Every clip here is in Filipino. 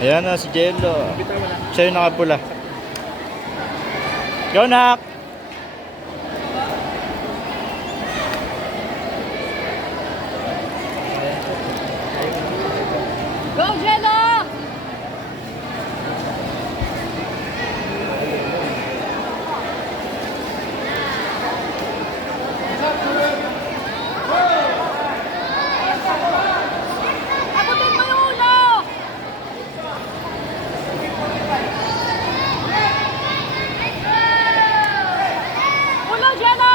Ayan na si Jello. Siya yung nakapula. Go, nak! Go, Jello! Abutin mo yung ulo! Ulo, Jello!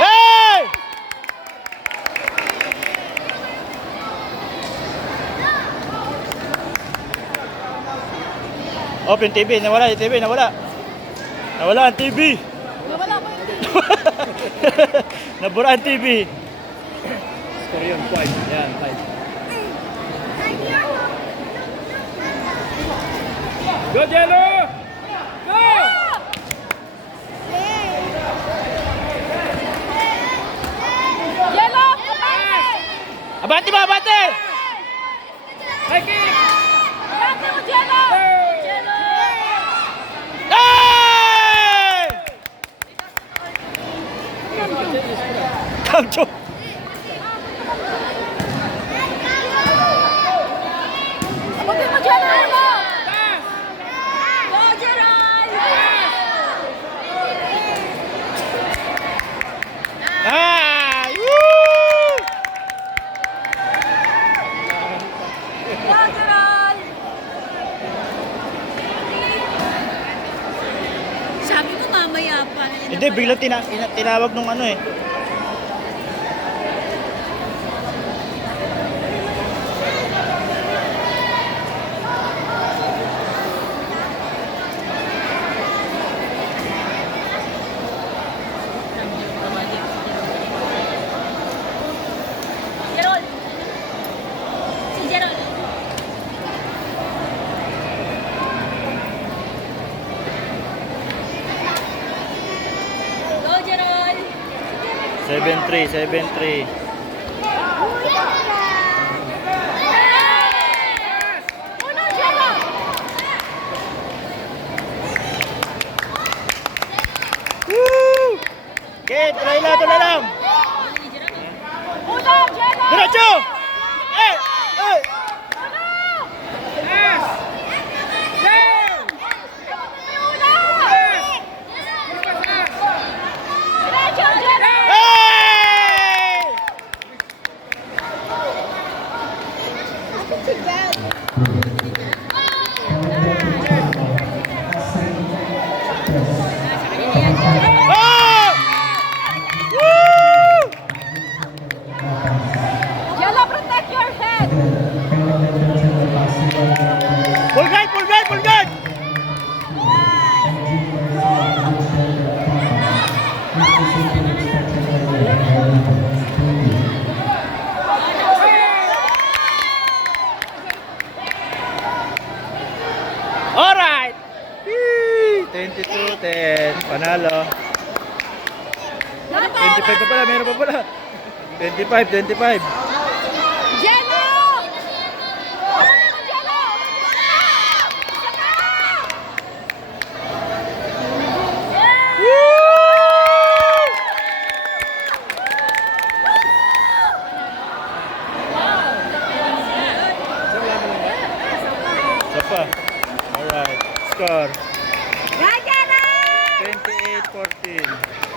Hey! Open TV, nawala yung TV, nawala. Nawala ang TV. Nawala pa yung TV. Nabura ang TV. Score yun, 5. Yan, 5. Go, Jello! Go! Jello, kapatid! Abante ba, abante! High kick! Abante mo, Jello! Jello! Hey! Kamcho. Abutin mo, Jello! Ulo! Go, Gerald! Ah! Woo! Go, Gerald! Sabi mo mamaya pa. Hindi, biglang tinawag nung ano eh. Gerald! Si Gerald! Go, Gerald! 7-3, 7-3. Uno, Jello! Woo! Okay, try lang, ito na lang. Uno, Jello! Diretso! Eh! Eh! Uno! Yes! Down! Uno! Diretso, Jello! Hey! Oh! Woo! Jello, protect your head! Full guard, full guard, full guard! Alright! 22-10, panalo. 25 pa pala, meron pa pala. 25, 25. Jello! Uno, Jello! Isa pa! Woo! Isa pa. Alright, score. Go, Jello! 28-14.